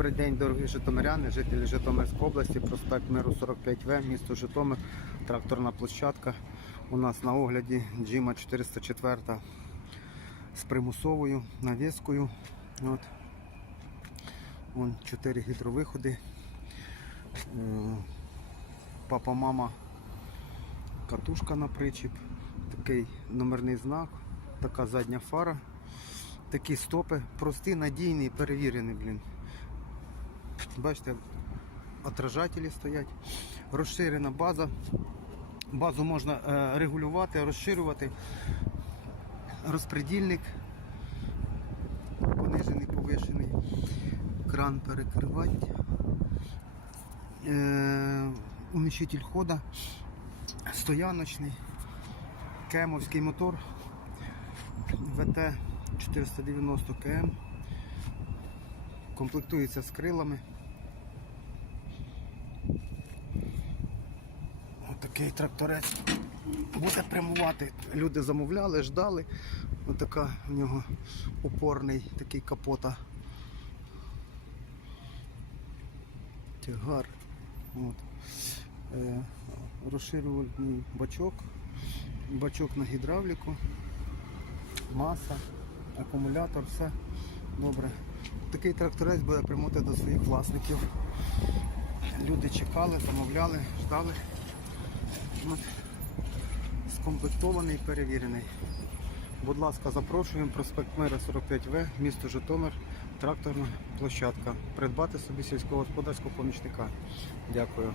Добрий день, дорогі житомиряни, жителі Житомирської області, проспект Миру 45В, місто Житомир, тракторна площадка. У нас на огляді Джима 404 з примусовою навіскою. От. Вон 4 гідровиходи. Е, Папа, мама, катушка на причіп, такий номерний знак, така задня фара, такі стопи, прості, надійні, перевірені, блін. Бачите, отражателі стоять, розширена база. Базу можна е, регулювати, розширювати. Розпредільник, понижений, повишений, кран перекривання, е, уміщитель хода, стояночний, кемовський мотор ВТ 490 КМ. Комплектується з крилами. Отакий тракторець буде прямувати. Люди замовляли, ждали. Отака в нього опорний такий капота. Тягар. От. Е, розширювальний бачок, бачок на гідравліку, маса, акумулятор, все добре. Такий тракторець буде прямувати до своїх власників. Люди чекали, замовляли, ждали. От. Скомплектований, перевірений. Будь ласка, запрошуємо проспект Мира 45В, місто Житомир, тракторна площадка. Придбати собі сільськогосподарського помічника. Дякую.